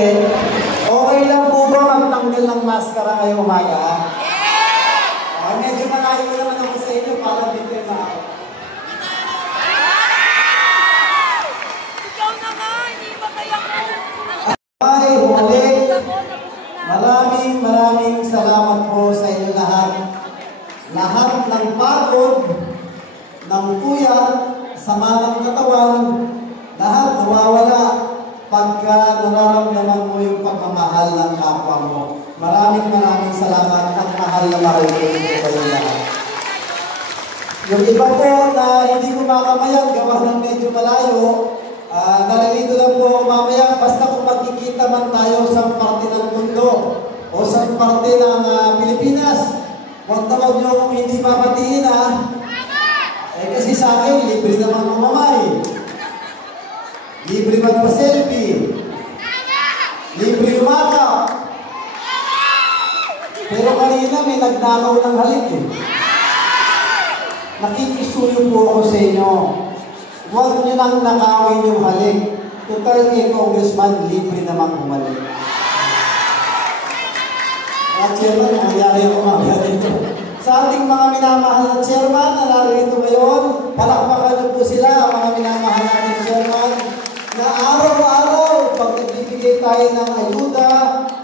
Okay lang po ba magtanggal ng maskara ngayong umaga? Yes! Medyo malayo naman ako sa inyo para dito yung ako. Ikaw na nga, hindi ba kaya ko? Ay, ulit. Maraming salamat po sa inyo lahat. Lahat ng pagod, ng puyat, sama ng katawan, lahat nawawala pagka nararamdaman mo yung pagmamahal ng kapwa mo. Maraming salamat at mahal na mahal ko ito kayo lahat. Yung iba po na hindi ko makamayan, gawa ng medyo malayo, naririto lang po ako mamaya, basta kung magkikita man tayo sa parte ng mundo o sa parte ng Pilipinas, huwag tawag nyo kung hindi papatiin kasi sa akin, libre naman mamamay. Libre magpa-selfie. Libre umakap. Pero kanina may nagnakaw ng halik Nakikisuyo po ako sa inyo. Huwag nyo nang nakawin yung halik. Total kay Congressman, libre naman bumalik. At Chairman, nangyari ako mamaya dito. Sa ating mga minamahal na Chairman na narito ngayon, palakpakan po sila, mga minamahal nating Chairman, na araw-araw, pag nagbibigay tayo ng ayuda,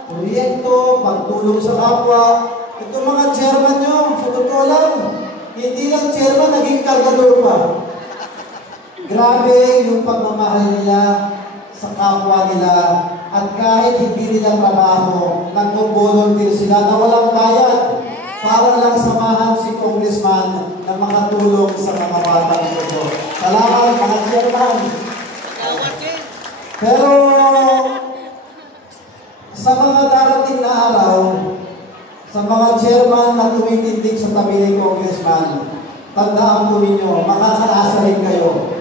proyekto, pagtulong sa kapwa, ito mga chairman nyo, sa totoo lang, hindi lang chairman, naging kargador pa. Grabe yung pagmamahal nila sa kapwa nila, at kahit hindi nila trabaho, nag-volunteer sila na walang bayad, para lang samahan si Congressman na makatulong sa mga batang ito. Salamat mga chairman. Pero sa mga darating na araw, sa mga chairman na tumitindig sa tabi ni Congressman, tandaan po ninyo, makakaasa rin kayo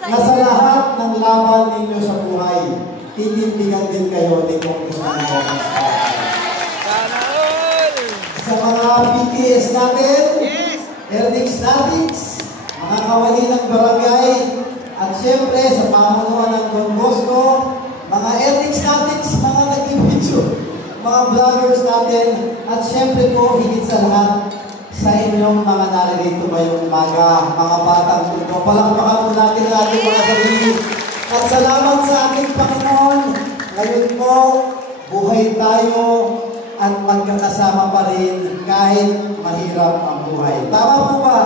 na sa lahat ng laban ninyo sa buhay, titindigan din kayo ni Congressman. Sa mga PTS natin, Erdix Natics, mga kawali ng barangay, at siyempre, sa pamunuan ng Don Bosco, mga ethics natics, mga nag-video, mga vloggers natin, at siyempre po, higit sa lahat, sa inyong mga naririto ngayong umaga, mga batang ito. Palakpakan po natin ang ating mga sarili. At salamat sa ating Panginoon. Ngayon po, buhay tayo at magkakasama pa rin kahit mahirap ang buhay. Tama po ba?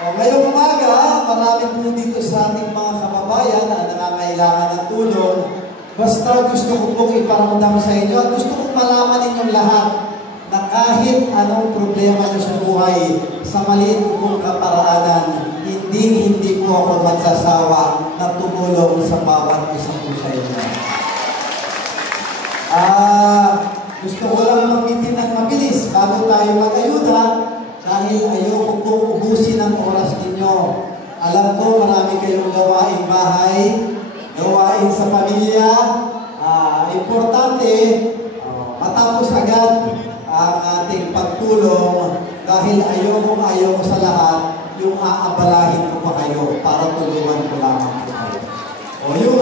Ngayong umaga, marami po dito sa ating mga kababayan na nangangailangan ng tulong. Basta gusto ko pong iparamdam sa inyo at gusto kong malaman ninyong lahat na kahit anong problema nyo sa buhay, sa maliit kong kaparaanan, hindi po ako magsasawa na tumulong sa bawat isang po sa inyo. Gusto ko lang magitin ng mabilis bago tayo mag-ayuda. Dahil ayoko pong ubusin ang oras ninyo. Alam ko marami kayong gawaing bahay, gawain sa pamilya. Importante, matapos agad ang ating pagtulong dahil ayoko sa lahat yung aabalahin ko pa kayo para tulungan ko lamang po kayo. Yung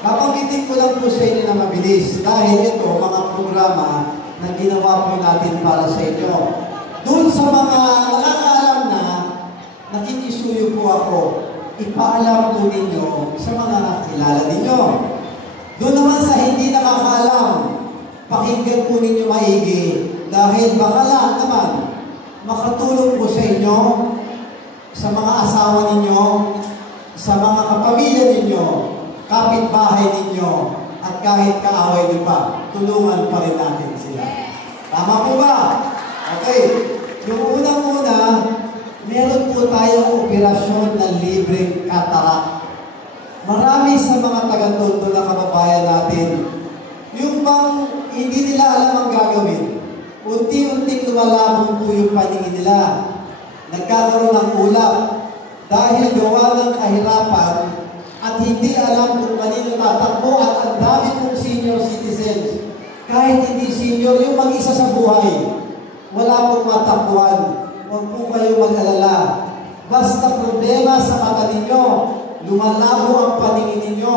mapanggitin ko lang po sa inyo na mabilis dahil ito mga programa na ginawa po natin para sa inyo. Doon sa mga nakakaalam na nakikisuyo po ako, ipaalam po ninyo sa mga nakilala ninyo. Doon naman sa hindi nakakaalam, pakinggan po ninyo maigi dahil baka lahat naman makatulong po sa inyo, sa mga asawa ninyo, sa mga kapamilya ninyo, kapitbahay ninyo, at kahit kaaway nyo pa, tulungan pa rin natin sila. Tama po ba? Okay. Yung unang-una, meron po tayong operasyon ng libreng katarak. Marami sa mga taga-Tondo na kababayan natin, yung bang hindi nila alam ang gagawin, unti-unting lumalabo po yung paningin nila. Nagkakaroon ng ulap dahil gawa ng kahirapan at hindi alam kung kanino tatakbo at ang dami pong senior citizens. Kahit hindi senior, yung mag-isa sa buhay, wala pong matakbuhan. Huwag po kayo mag-alala. Basta problema sa mata ninyo, lumalabo ang paningin ninyo.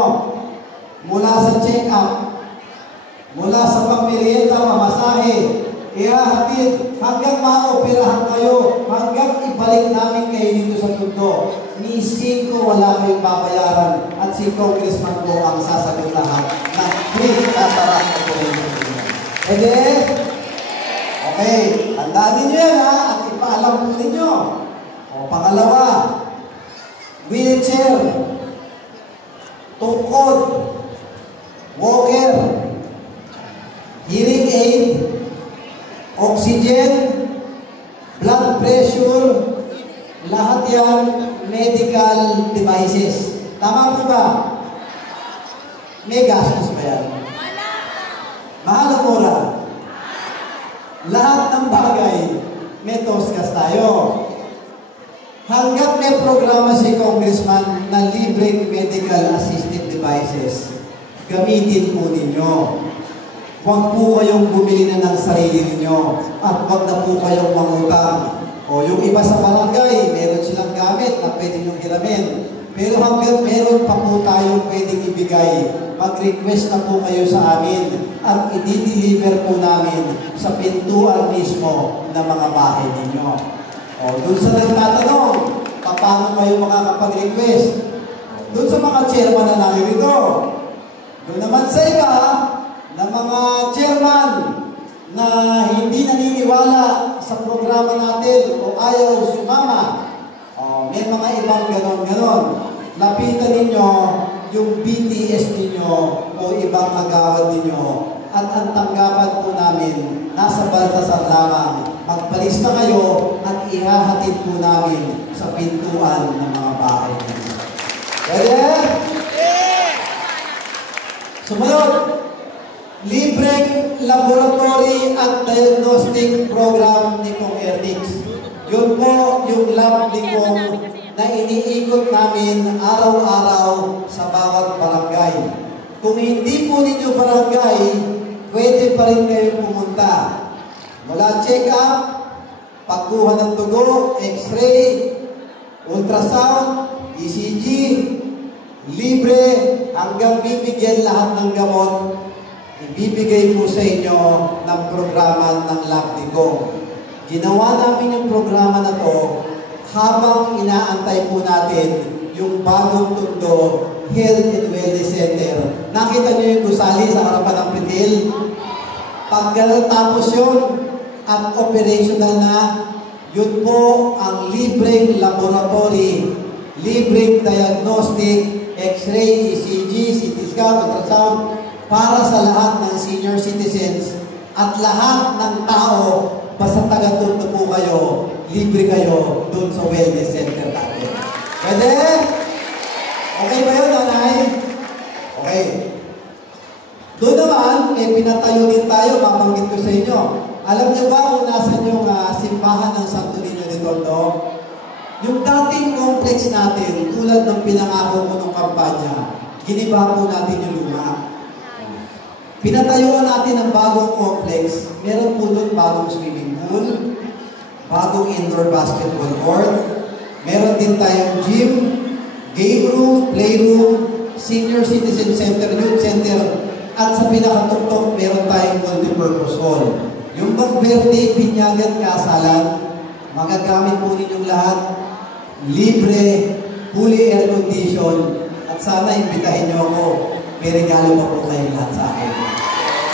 mula sa check-up, mula sa pagmerienda, mamasahe, ihahatid hanggang maoperahan kayo, hanggang ibalik namin kayo dito sa mundo. Ni Cinco wala kayong babayaran at si Congressman ko ang sasagot lahat ng free cataract operation. Pwede? Okay, tandaan ninyo yan ha, at ipaalam po ninyo. O pangalawa, wheelchair, tungkod, walker, hearing aid, oxygen, blood pressure, lahat yan medical devices. Tama po ba? May gastos ba yan? Mahal o mura? Lahat ng bagay may toskas tayo. Hanggat may programa si Congressman na libreng medical assistive devices, gamitin po ninyo. Huwag po kayong bumili na ng sarili ninyo at huwag na po kayong mangutang. O yung iba sa barangay, meron silang gamit na pwede nyo hiramin. Pero hanggang meron pa po tayong pwedeng ibigay, mag-request na po kayo sa amin at i-deliver po namin sa pintuan mismo ng mga bahay ninyo. O dun sa nagtatanong, paano kayo makakapag-request? Dun sa mga chairman na narito. Doon naman sa iba, na mga chairman na hindi naniniwala sa programa natin o ayaw sumama, may mga ibang ganon-ganon. Lapitan ninyo yung BTS ninyo o ibang agawad ninyo at ang tanggapan po namin nasa Baltasar lamang. Magpalista kayo at ihahatid po namin sa pintuan ng mga bahay ninyo. Pwede? Sumunod, libreng laboratory at diagnostic program ni Kong Ernix. Yun po yung lab ni Kong na iniikot namin araw-araw sa bawat barangay. Kung hindi po ninyo barangay, pwede pa rin kayo pumunta. Mula check-up, pagkuha ng dugo, x-ray, ultrasound, ECG, libre, hanggang bibigyan lahat ng gamot, ibibigay po sa inyo ng programa ng lab ni Kong. Ginawa namin yung programa na to habang inaantay po natin yung bagong Tondo Health and Wellness Center. Nakita niyo yung gusali sa harapan ng Pritil? Pagkatapos yun at operational na, yun po ang libreng laboratory, libreng diagnostic, x-ray, ECG, CT scan, ultrasound, para sa lahat ng senior citizens at lahat ng tao, basta taga-Tondo po kayo, libre kayo doon sa wellness center natin. Pwede? Okay ba yun, nanay? Okay. Doon naman, pinatayo din tayo, mabanggit ko sa inyo. Alam niyo ba kung nasan yung simbahan ng Santo Niño de Tondo? Yung dating complex natin, tulad ng pinangako ko ng kampanya, giniba po natin yung luma. Pinatayuan natin ang bagong complex. Meron po doon bagong swimming pool, bagong indoor basketball court, meron din tayong gym, game room, playroom, senior citizen center, youth center, at sa pinakatuktok, meron tayong multipurpose hall. Yung bang birthday, binyagan, kasalan, magagamit po ninyong lahat, libre, fully air condition, at sana imbitahin nyo ako. May regalo pa po kayo lahat sa akin.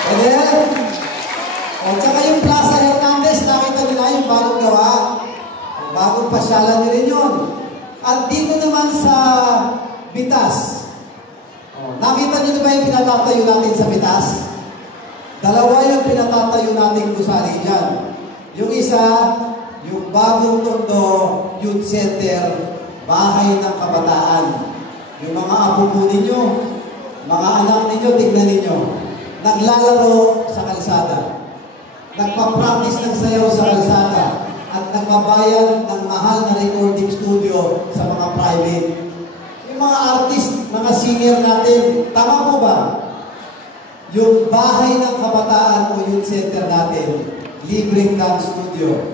Pwede? O, tsaka yung Plaza Hernandez, nakita nyo na yung bagong gawa. Bagong pasyalan nyo rin yun. At dito naman sa Bitas, nakita nyo na ba yung pinatatayo natin sa Bitas? Dalawa yung pinatatayo natin gusali dyan. Yung isa, yung bagong Tondo Youth Center, bahay ng kabataan. Yung mga apo po ninyo, mga anak ninyo, tignan ninyo, naglalaro sa kalsada, nagpa-practice ng sayaw sa kalsada, at nagbabayad ng mahal na recording studio sa mga private. Yung mga artist, mga singer natin, tama po ba? Yung bahay ng kabataan o youth center natin, libreng dance studio,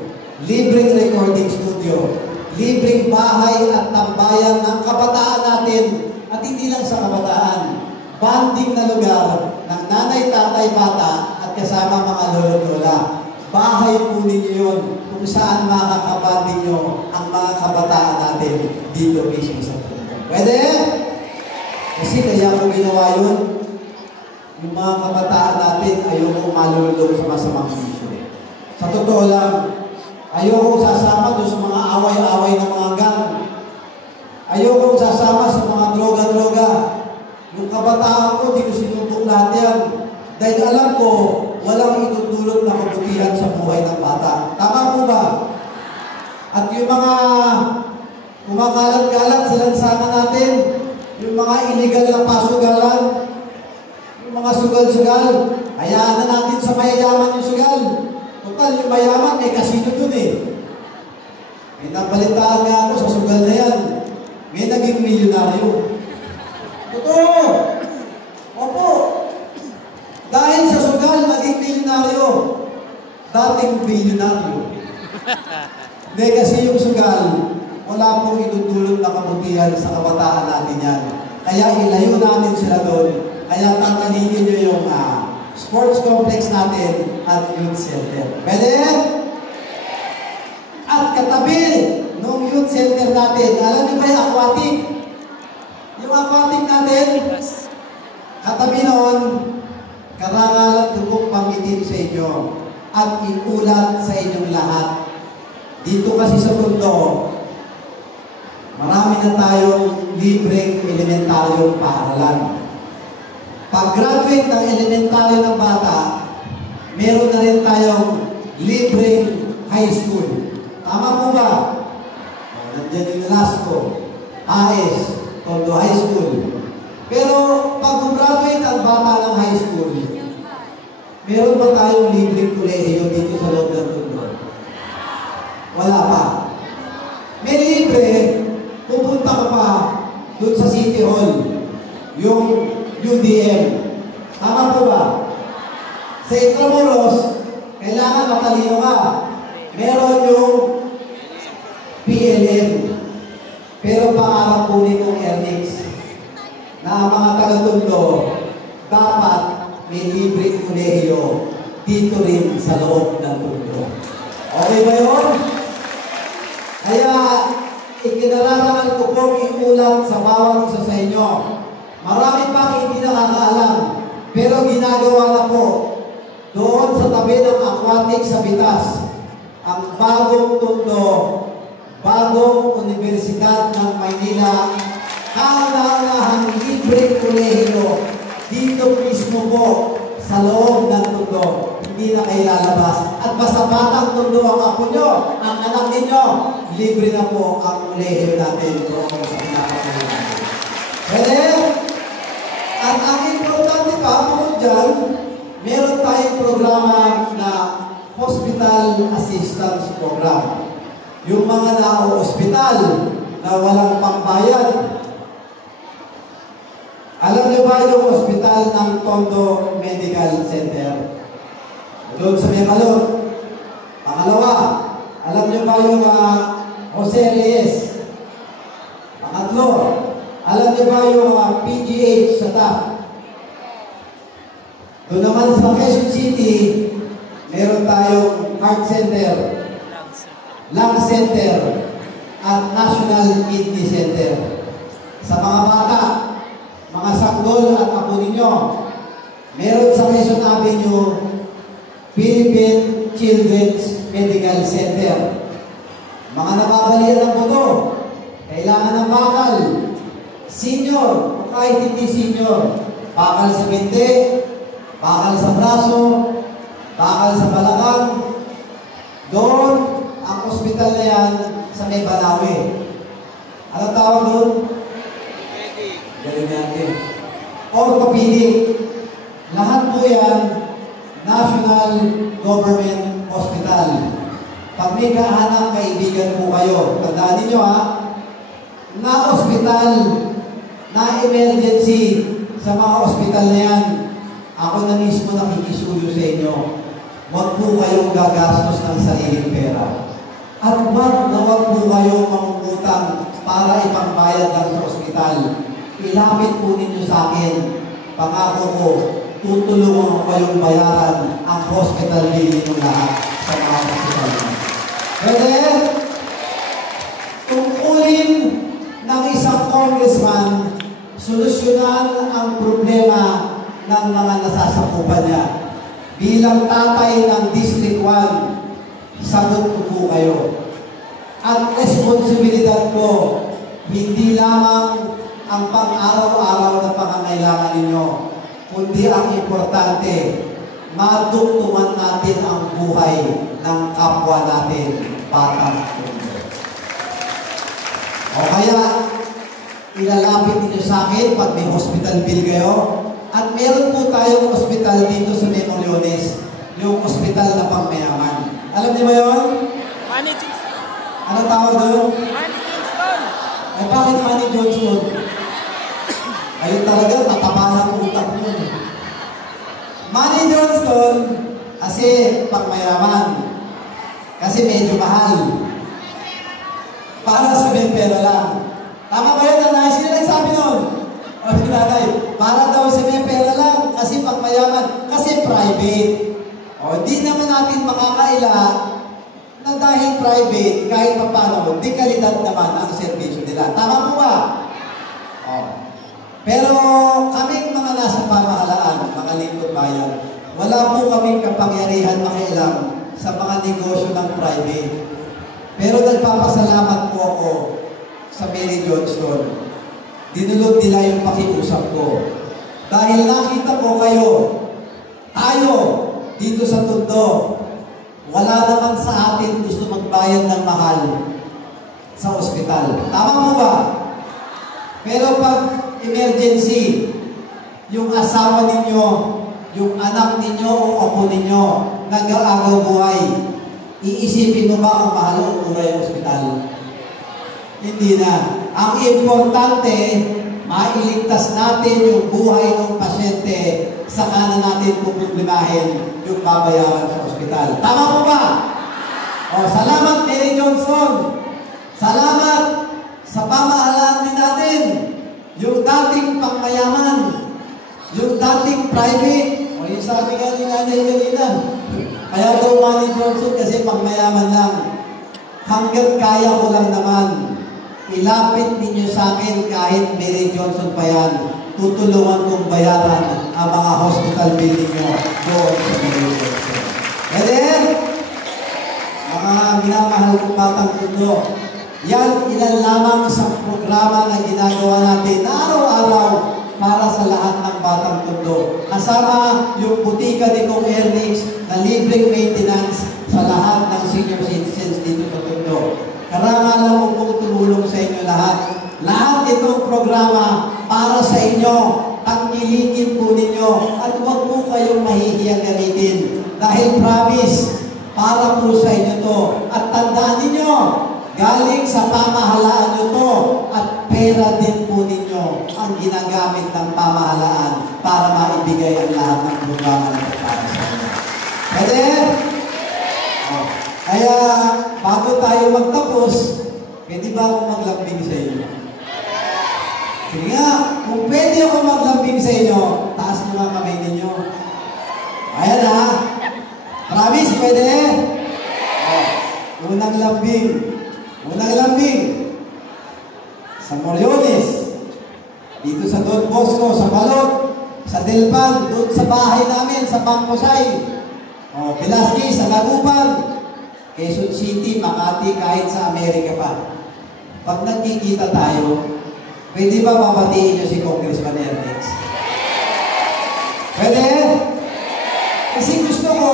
libreng recording studio, libreng bahay at tambayan ng kabataan natin, at hindi lang sa kabataan. bonding na lugar ng nanay, tatay, bata at kasama mga lolo lola. Bahay po ninyo yun kung saan makakabanding nyo ang mga kabataan natin dito mismo sa Tondo. Pwede? Kasi kaya ko ginawa yun. Yung mga kabataan natin ayoko malulog sa masamang bisyo. Sa totoo lang, ayoko sasama doon sa mga away-away ng mga gang. Ayoko sasama sa mga droga-droga. Yung kabataan ko, di ko sinubok lahat yan. Dahil alam ko, walang itutulot na kabutihan sa buhay ng bata. Tama po ba? At yung mga kumakalat-kalat sa lansangan natin, yung mga illegal na pasugalan, yung mga sugal-sugal, hayaan na natin sa mayayaman yung sugal. Total, yung mayaman, may kasino dun eh. May nabalitaan nga ako sa sugal na yan. May naging milyonaryo. Totoo! Opo! Dahil sa sugal, naging milyonaryo. Dating bilyonaryo. Hindi, kasi yung sugal, wala pong itutulong na kabutihan sa kabataan natin yan. Kaya ilayo natin sila doon. Kaya tanggalinin nyo yung sports complex natin at youth center. Pwede? At katabi ng youth center natin, alam niyo ba yung aquatic? Yung aquatic natin, katabi noon, karangalan ko pong panggitin sa inyo at iulat sa inyong lahat. Dito kasi sa Tondo, marami na tayong libreng elementaryong paaralan. Pag-graduate ng elementaryo ng bata, meron na rin tayong libreng high school. Tama po ba? Nandiyan yung Lasco, AES, Tondo High School. Pero pag graduate ang bata ng high school, meron ba tayong libreng kolehiyo dito sa loob ng Tondo? Wala pa. May libre, pupunta ka pa doon sa City Hall, yung UDM. Tama po ba? Sa Intramuros, kailangan matalino ka. Meron yung PLM. Pero pangarap po ni Kong Ernix na ang mga taga-Tondo dapat may libreng kolehiyo dito rin sa loob ng Tondo. Okay ba yun? Kaya ikinararangan ko pong iulat sa bawat isa sa inyo. Marami pang hindi nakakaalam, pero ginagawa na po doon sa tabi ng aquatic sa Bitas, ang bagong Tondo, bagong Universidad ng Maynila, kauna-unahang libreng kolehiyo dito mismo po sa loob ng Tondo. Hindi na kayo lalabas. At basta batang Tondo ang apo nyo, ang anak ninyo, libre na po ang kolehiyo natin doon sa pinapatuloy natin. Pwede? At ang importante pa, bukod dyan, meron tayong programa na Hospital Assistance Program. Yung mga nao-hospital na walang pambayad. Alam niyo ba yung hospital ng Tondo Medical Center? Doon sa Memalot. Pangalawa, alam niyo ba yung Jose Reyes? Pangatlo, alam niyo ba yung PGH sa TAF? Doon naman sa Quezon City, meron tayong Heart Center, Lung Center, at National Kidney Center. Sa mga bata, mga sanggol at apo ninyo, meron sa Quezon Avenue, Philippine Children's Medical Center. Mga nababalian ng buto, kailangan ng bakal, senior, kahit hindi senior, bakal sa binti, bakal sa braso, bakal sa balakang. Doon, ang ospital na yan sa may Balawe. Ano tawag doon? Galing natin. Orthopedic. Lahat po yan, National Government Hospital. Pag may kaanak, kaibigan po kayo. Tandaan ninyo na ospital, na emergency sa mga ospital na yan, ako na mismo nakikisuyo sa inyo. Huwag po kayong gagastos ng sariling pera. At huwag po kayong mangungutang para ipangbayad lang sa ospital. Ilapit po ninyo sa akin pangako ko, tutulungan ko kayong bayaran ang hospital bill ng lahat sa mga hospital mo. Pwede? Tungkulin ng isang congressman, solusyonan ang problema ng mga nasasakupan niya. Bilang tatay ng District 1, sagot ko po kayo. At responsibilidad ko, hindi lamang ang pang-araw-araw na pangangailangan ninyo, kundi ang importante, madugtungan natin ang buhay ng kapwa natin, batang mundo. O kaya, ilalapit niyo sa akin pag may hospital bill kayo, at meron po tayong hospital dito sa Memoriones, yung hospital na pangmayaman. Alam niyo ba yun? Manny Ano tawag doon? Johnston. Ay, bakit Manny Johnston? Ayun talaga, tatapanan ng utak mo. Manny Johnston, kasi pangmayaman. Kasi medyo mahal. Para sa pera lang. Tama ba yun, nanay? Sino nagsabi nun? O, nanay, para daw sa pera lang. Kasi pangmayaman. Kasi private. O, di naman natin makakaila na dahil private, kahit pa paano, di kalidad naman ang serbisyo nila. Tama po ba? Oh. Pero kaming mga nasa pamahalaan, mga lingkod bayan, wala po kaming kapangyarihan makialam sa mga negosyo ng private. Pero nagpapasalamat po ako sa Mary Johnston. Dinulog nila yung pakiusap ko. Dahil nakita ko kayo, tayo, dito sa Tondo, wala naman sa atin gusto magbayad ng mahal sa ospital. Tama mo ba? Pero pag emergency, yung asawa ninyo, yung anak ninyo o apo ninyo, nag-aagaw buhay, iisipin mo ba kung mahal o mura yung ospital? Hindi na. Ang importante, mailigtas natin yung buhay ng pasyente, saka na natin puproblemahin yung babayaran sa ospital. Tama po ba? O, salamat Mary Johnston. Salamat sa pamahalaan din natin. Yung dating pangmayaman, yung dating private, o yung sabi nga ni nanay kanina, kaya daw Manny Johnston kasi pangmayaman lang. Hanggang kaya ko lang naman, ilapit ninyo sa akin kahit Mary Johnston pa yan, tutulungan kong bayaran ang mga hospital bill ninyo doon sa Mary Johnston. Pwede? Mga minamahal kong batang mundo, yan ilan lamang sa programa na ginagawa natin na araw-araw para sa lahat ng batang mundo. Kasama yung butika ni Kong Ernix na libreng maintenance sa lahat ng senior citizens dito sa mundo. Karangal lang mo pong tumulong sa inyo lahat. Lahat itong programa para sa inyo, tangkilikin po ninyo at huwag po kayong mahihiyang gamitin. Dahil promise, para po sa inyo to. At tandaan ninyo, galing sa pamahalaan nyo to at pera din po ninyo ang ginagamit ng pamahalaan para maibigay ang lahat ng programa na para sa inyo. Pwede? Oh. Kaya, bago tayo magtapos, pwede ba akong maglambing sa inyo? Sige nga, kung pwede ako maglambing sa inyo, taas mo nga kamay ninyo. Ayan ha. Promise, pwede? Oh. Unang lambing. Unang lambing. Sa Moriones. Dito sa Don Bosco, sa Balot, sa Delpan, doon sa bahay namin, sa Pangposay. Oh, Velasquez, sa Lagupan. Quezon City, Makati, kahit sa Amerika pa. Pag nagkikita tayo, pwede ba babatiin niyo si Congressman Ernix? Pwede? Kasi gusto ko,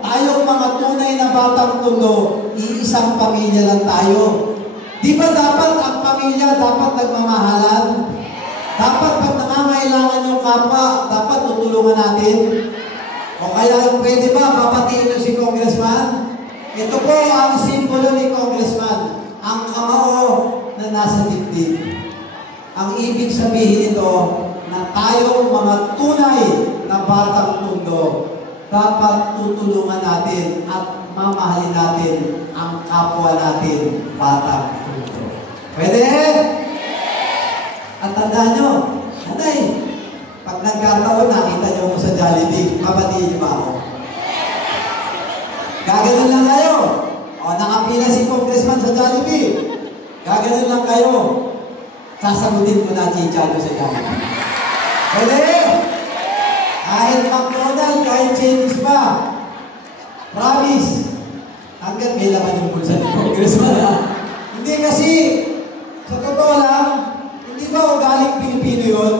tayong mga tunay na batang mundo, iisang pamilya lang tayo. Di ba dapat ang pamilya dapat nagmamahalan? Dapat pag nangangailangan yung kapwa, dapat tutulungan natin? O kaya pwede ba babatiin niyo si Congressman? Ito po ang simbolo ni Congressman, ang kamao na nasa dibdib. Ang ibig sabihin nito na tayong mga tunay na batang mundo, dapat tutulungan natin at mamahalin natin ang kapwa natin batang mundo. Pwede? At tandaan nyo, nanay, Pag nagkataon, nakita niyo ako sa Jollibee, mabatiin niyo ba ako? Gaganon lang kayo. O, nakapila si Congressman sa Jollibee. Gaganon lang kayo. Sasagutin ko na chichado sa Jollibee. Pwede? Kahit McDonald's, kahit Chinese pa. Promise. Hanggang may laman yung bulsa ni Congressman, ha? Hindi kasi, sa totoo lang, hindi ba ugaling Pilipino yun?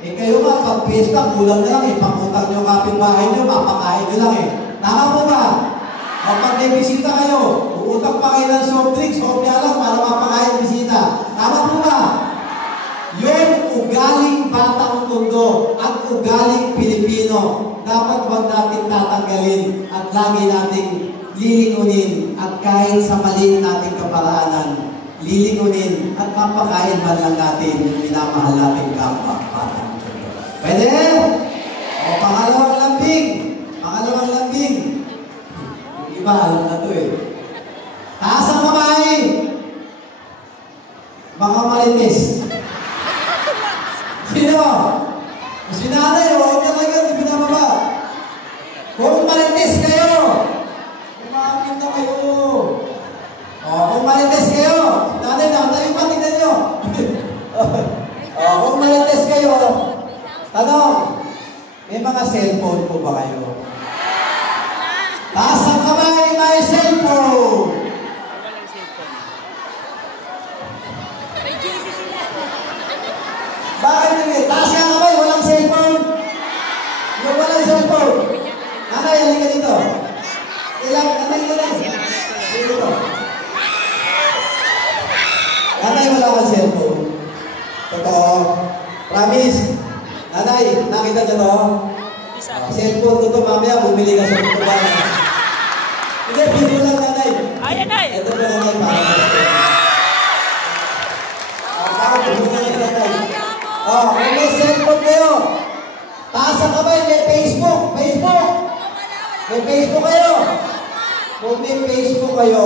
Eh kayo nga, pag pesta, kulang na lang eh. Pangutang nyo kapitbahay nyo, mapakain nyo lang eh. Tama po ba? O pag may bisita kayo, uutang pa kayo ng soft drinks, kopya lang para mapakain bisita. Tama po ba? Yun, ugaling batang mundo at ugaling Pilipino. Dapat wag natin tatanggalin at lagi nating lilingunin at kahit sa maliit nating kaparaanan, lilingunin at mapakain man lang natin yung minamahal nating kapwa batang mundo. Pwede? O pangalawang lambing. Pangalawang lambing. Yung iba, alam na to eh. Taas ang kamay. Mga marites. Sino? Si nanay, huwag talaga, di pinababa. Kung marites kayo, umakit na kayo. O, kung marites kayo, si nanay, nakatayo pa, tignan nyo. O, kung marites kayo, tanong, may mga cellphone po ba kayo? Taas ang kamay, may cellphone. Bakit hindi? Taas ang kamay, walang cellphone. Yung walang cellphone. Nanay, halika dito. Ilang, nanay, ilang. Dito. Nanay, wala kang cellphone. Totoo. Promise. Nanay, nakita nyo to? Cellphone ko to, mamaya bumili ka sa tutuban. Hindi, biro lang nanay. Ay, nanay! Ito po nanay, para bumili ka nanay. Oh, kung may cellphone kayo, taas ang kamay, may Facebook. Facebook! May Facebook kayo. Kung may Facebook kayo,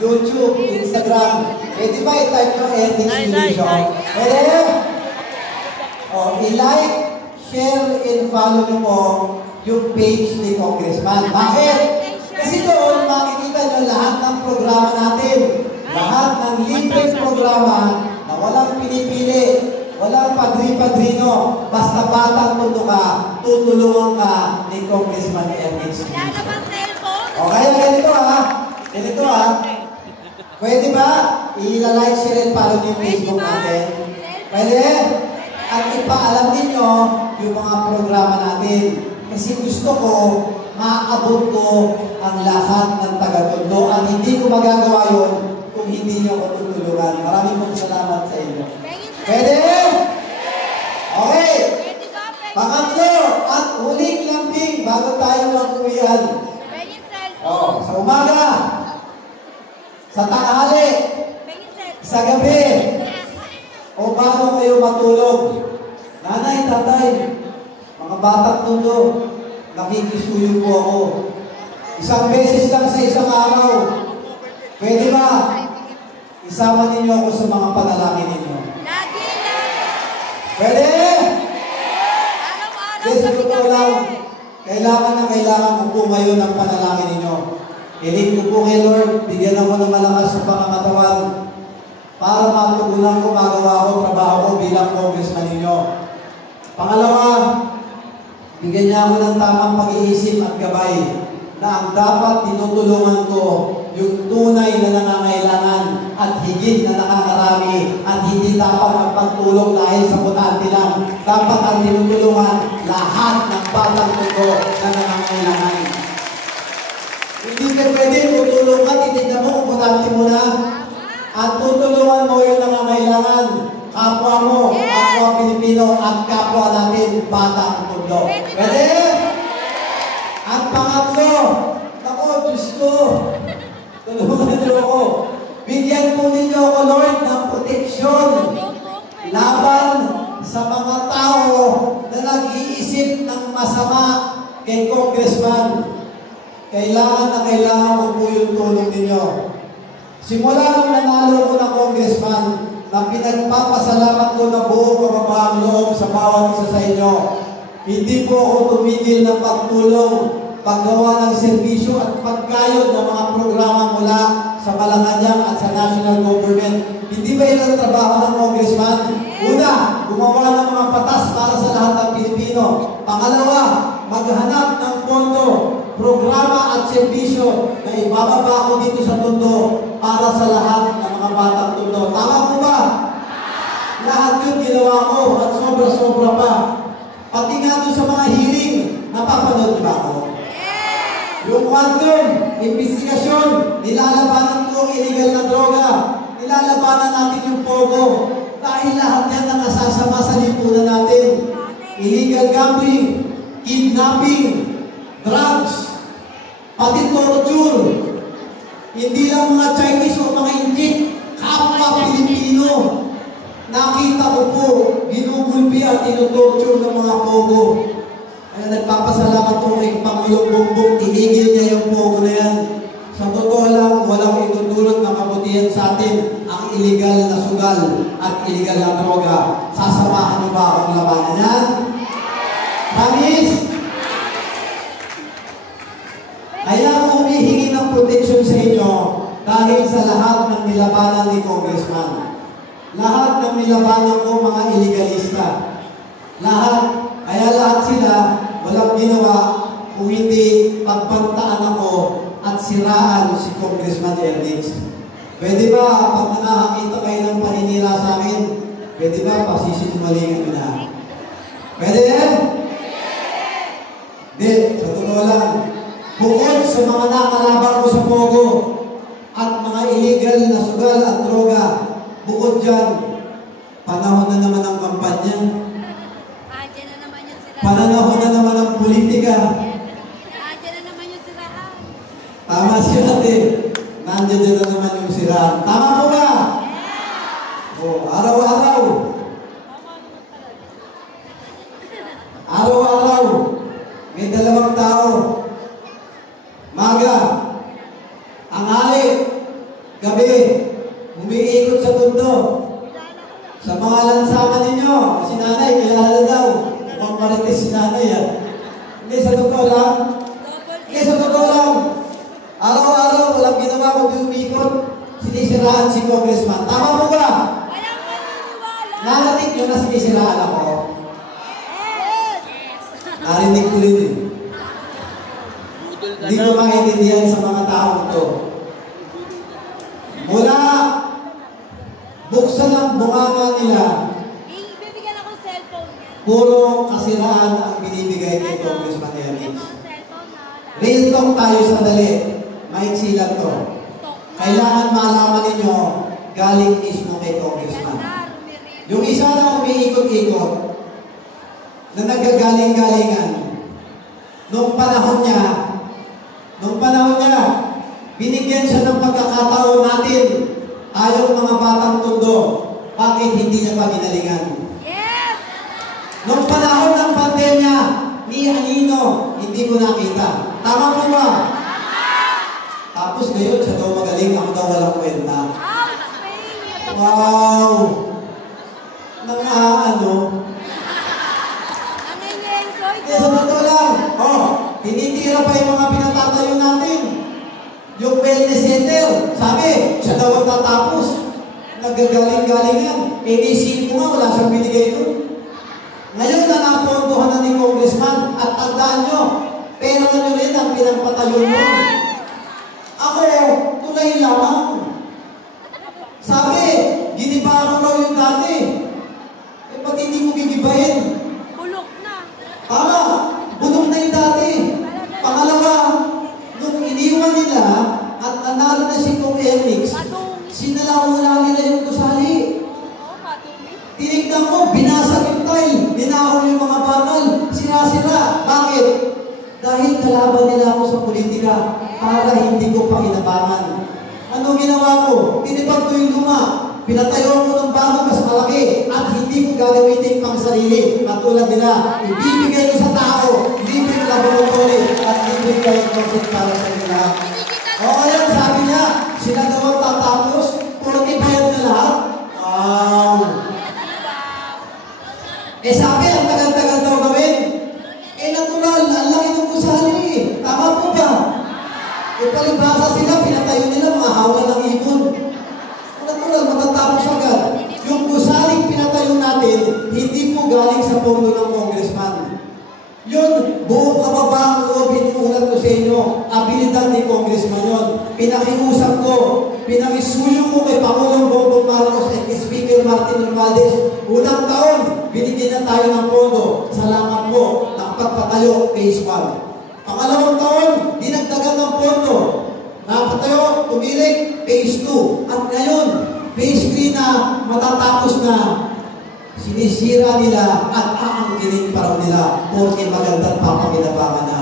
YouTube, Instagram, pwede ba i-type ng Ernix Solution? Pwede? O, i-like, share, and follow nyo po yung page ni Congressman. Bakit? Kasi doon, makikita nyo lahat ng programa natin. Lahat ng libreng programa na walang pinipili, walang padri-padrino, basta batang mundo ka, tutulungan ka ni Congressman Ernix Solution. O kaya ganito ha, ganito ha. Pwede ba i-like, share, and follow yung Facebook natin? Pwede? At ipaalam ninyo yung mga programa natin. Kasi gusto ko, maabot ko ang lahat ng taga-tondo. At hindi ko magagawa yun kung hindi nyo ko tutulungan. Maraming pong salamat sa inyo. Pwede? Okay. Pangatlo at huling lambing bago tayo mag-uwihan. Sa umaga, sa tanghali, sa gabi, o bago kayo matulog. Nanay, tatay, mga batang mundo, nakikisuyo po ako. Isang beses lang sa isang araw. Pwede ba? Isama ninyo ako sa mga panalangin ninyo. Pwede? Kasi totoo lang, kailangan ko po ngayon ng panalangin ninyo. Hiling ko po kay Lord, bigyan ako ng malakas sa pangangatawan para matugunan ko, magawa ko, trabaho ko bilang congressman ninyo. Pangalawa, bigyan niya ako ng tamang pag-iisip at gabay na ang dapat tinutulungan ko yung tunay na nangangailangan at higit na nakakarami at hindi dapat magpagtulong dahil sa butante lang. Dapat ang tinutulungan lahat ng batang mundo na nangangailangan. Hindi ka pwede tutulong ka, titignan mo kung butante mo na at tutulungan mo yung nangangailangan. Kapwa mo, kapwa Pilipino at kapwa natin batang mundo. Pwede? At pangatlo, ako, Diyos ko, tulungan niyo ako. Bigyan po ninyo ako, Lord, ng proteksyon laban sa mga tao na nag-iisip ng masama kay Congressman. Kailangan ko po yung tulong ninyo. Simula nung nanalo ko na Congressman, na pinagpapasalamat ko na buong kababaang loob sa bawat isa sa inyo. Hindi po ako tumigil ng pagtulong, paggawa ng serbisyo at pagkayod ng mga programa mula sa Malacanang at sa national government. Hindi ba yun ang trabaho ng congressman? Una, gumawa ng mga batas para sa lahat ng Pilipino. Pangalawa, maghanap ng pondo, programa at serbisyo na ibababa ko dito sa Tondo para sa lahat ng mga batang Tondo. Tama po ba? Lahat yun ginawa ko at sobra-sobra pa. Pati nga doon sa mga hearing, napapanood ba ako? Yung quantum, investigasyon, nilalabanan ko ang illegal na droga, nilalabanan natin yung pogo, dahil lahat yan ang nasasama sa lipunan natin. Illegal gambling, kidnapping, drugs, pati torture. Hindi lang mga Chinese o mga Indian, kapwa Pilipino. Nakita ko po, ginugulpi at tinutorture ng mga pogo. Kaya nagpapasalamat po kay Pangulong Bongbong, tinigil niya yung pogo na yan. Sa totoo lang, walang itutulot na kabutihan sa atin ang illegal na sugal at illegal na droga. Sasamahan niyo ba akong labanan yan? Promise? Kaya humihingi ng protection sa inyo dahil sa lahat ng nilabanan ni Congressman. Lahat ng nilabanan ko mga illegalista. Lahat. Kaya lahat sila walang ginawa kung hindi pagbantaan ako at siraan si Congressman Ernix. Pwede ba, pag nakakita kayo ng paninira sa akin, pwede ba pasisinungalingan nyo na? Pwede yan? Hindi, sa totoo lang. Bukod sa mga nakalaban ko sa Pogo at mga illegal na sugal at droga, bukod dyan, panahon na naman ang kampanya. Panahon na naman ang politika. Tama siya natin. Nandiyan na naman yung siraan. Tama po ba? O, araw-araw. Araw-araw. May dalawang tao. Maga. Anghali. Gabi. Umiikot sa Tondo. Sa mga lansaman ninyo, si nanay, kilala daw. Mukhang marites si nanay, ha? Hindi, sa totoo lang. Hindi, sa totoo lang. Araw-araw, walang ginawa kundi umikot. Sinisiraan si Congressman. Tama mo ba? Walang maniniwala. Narinig nyo na sinisiraan ako? Narinig ko rin eh. Hindi ko maintindihan sa mga tao ito. Mula buksan ang bunganga nila, Bibigyan ako cellphone niya. puro kasiraan ang binibigay kay Congressman Ernix. Yung mga cellphone na wala. Real talk tayo sandali. Maiksi lang to. Kailangan malaman ninyo galing mismo kay Congressman. Yung isa na umiikot-ikot na nagagaling-galingan nung panahon niya, binigyan siya ng pagkakataon natin tayong mga batang Tondo. Bakit hindi niya pa ginalingan? Yes! Nung panahon ng pandemya, ni Anino, hindi ko nakita. Tama po ba? Tapos ngayon, siya daw magaling, ako daw walang kwenta. Wow! Nang-aano? Nang-enjoy ko. Sa totoo lang, tinitira pa yung mga pinatatayo natin. Yung wellness center, sabi, siya daw ang tatapos. Nagagaling-galingan. Inisip ko nga, wala siyang binigay doon. Ngayon na napondohan na ni Congressman at tandaan nyo, pera na nyo rin ang pinagpatayo mo. Ako, tulay lamang. Sabi, giniba ko raw yung dati. Eh, ba't hindi mo gigibahin? Bulok na. Tama, bulong na yung dati. Pangalawa, nung iniwan nila at nanalo na si Kong Ernix, sinalaula nila yung gusali. Oo, madumi. Tinignan ko, binasag yung tile, binahon yung mga bakal, sira-sira. Bakit? Dahil kalaban nila ako sa politika para hindi ko pakinabangan. Ano ginawa ko? Tinipag ko yung luma. Pinatayo ko ng bago mas malaki at hindi ko gagamitin pang sarili. Katulad nila, ibibigay ko sa tao, libre laboratory at libre diagnostic para sa nila. O ngayon, sabi niya, sila daw ang tatapos, 40 bayad na lahat. ang laki ng gusali. Tama po ba? E palibasa sila, pinatayo nila mga hawla ng ibon. Natural, matatapos agad. Yung gusaling pinatayo natin, hindi po galing sa pondo ng congressman. Yun, buong kababaang loob, inuulat ko sa inyo, abilidad ni congressman yun. Pinakiusap ko, pinakisuyo ko kay Pangulong Bongbong Marcos at kay Speaker Martin Romualdez. Unang taon, binigyan na tayo ng pondo. Salamat po, nakapagpatayo, phase 1. Pangalawang taon, dinagdagan ng pondo. Nakapatayo, tumilik, phase 2. At ngayon, phase 3 na matatapos na, sinisira nila at aangkinin pa raw nila porque magandang papakinabangan na.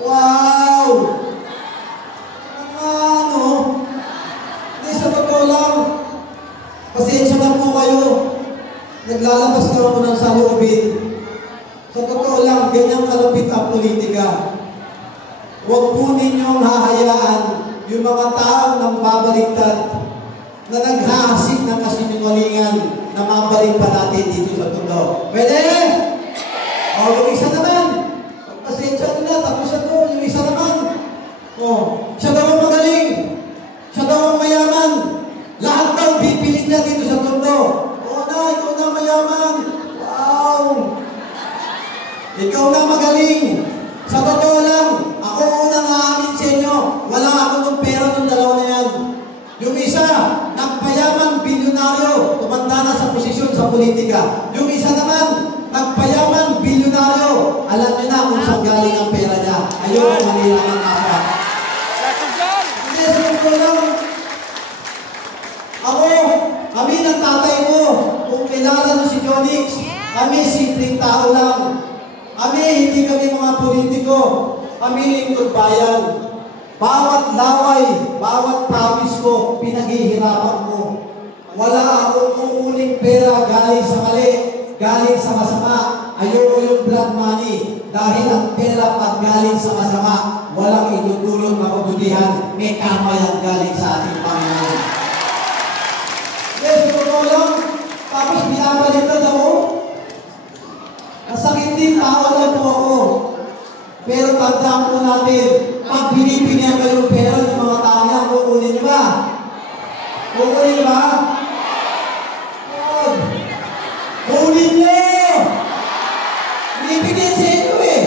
Wow! Ano? Hindi, sa totoo lang, pasensya na po kayo. Naglalabas na ako ng saloobin. Sa totoo lang, ganyang kalapit ang politika. Huwag po ninyong hahayaan yung mga taong nang babaliktad na naghahasik ng kasinungalingan na mabalik pa natin dito sa tondo. Pwede? O, yung isa naman. Pasensya nila, tapos ako, yung isa naman. O, siya daw ang magaling. Siya daw ang mayaman. Lahat daw pipilit niya dito sa tondo. O na, ikaw na mayaman. Wow! Ikaw na magaling. Sa totoo lang, ako unang aamin sa inyo, wala ako ng pera ng dalawa na yan. Yung isa, nagpayaman, bilyonaryo, tumanda na sa posisyon sa politika. Yung isa naman, nagpayaman, bilyonaryo, alam niyo na kung saan galing ang pera niya. Ayun, manila ng kapwa. Hindi, sabi lang, ako, kami ng tatay ko, kung kilala niyo si Jonix, kami simpleng tao lang. Kami, hindi kami mga politiko. Kami lingkod bayan. Bawat laway, bawat promise ko, pinaghihirapan ko. Wala akong uuling pera galing sa mali, galing sa masama. Ayoko yung blood money. Dahil ang pera pag galing sa masama, walang itutulong na kabutihan. May kamay ang galing sa ating Panginoon. Yes, totoo lang. Tapos binabaliktad ako. Masakit din, tawa lang po ako. Pero tandaan po natin, pag binibigyan kayo ng pera ng mga tao niya, kukunin niyo ba? Kukunin niyo ba? Kunin niyo! Binibigyan sa inyo eh.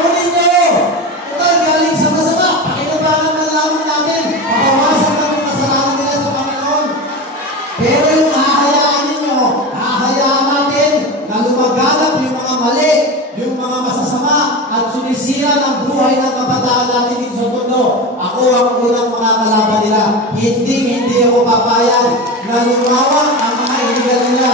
Kunin niyo! Total, galing sa masama. Pakinabangan na lamang natin. Mabawasan natin ang kasalanan nila sa Panginoon. Pero yung hahayaan ninyo, hahayaan natin na lumaganap yung mga mali, yung mga masasama, at sumisira ng buhay ng kabataan natin dito sa mundo. Ako ang unang mga kalaban nila. Hindi ako papayag na lumawang ang mga iligal nila.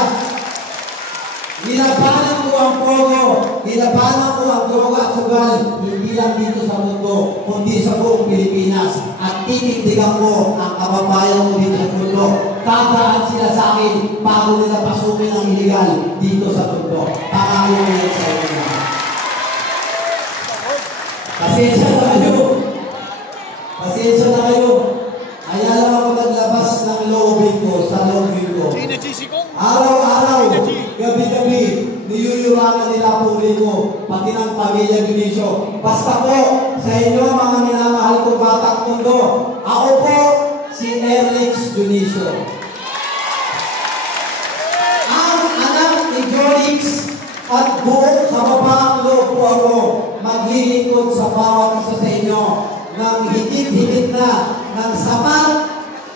Nilabanan ko ang pogo, nilabanan ko ang droga at sugal, hindi lang dito sa mundo, kundi sa buong Pilipinas. At titigdigan ko ang kababayan ko dito sa mundo. Tadaan sila sa akin bago nila pasukin ang iligal dito sa mundo. Pangako ko yan sa inyo. Pasensya na kayo. Pasensya na kayo. Kaya lang ako naglabas ng loobin ko sa loobin ko. Araw-araw, gabi-gabi, niyuyurangan nila puri ko, pati ng pamilya Dionisio. Basta po, sa inyo mga minamahal ko batang mundo, ako po si Erlix Dionisio. Ang anak ni Jonix at buong kababaang loob po ako, maglilingkod sa bawat isa sa inyo ng higit-higit na, ng sapat,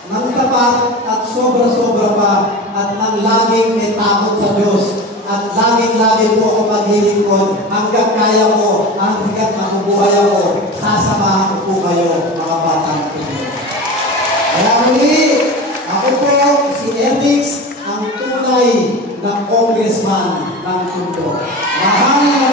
ng tapat at sobra-sobra pa, at ng laging may takot sa Diyos, at laging-laging po ako maglilingkod hanggang kaya ko, hanggang mabubuhay ako, sasamahan ko po kayo, mga batang Pilipinas. Kaya muli, ako po si Ernix, ang tunay ng congressman ng mundo. Mahal na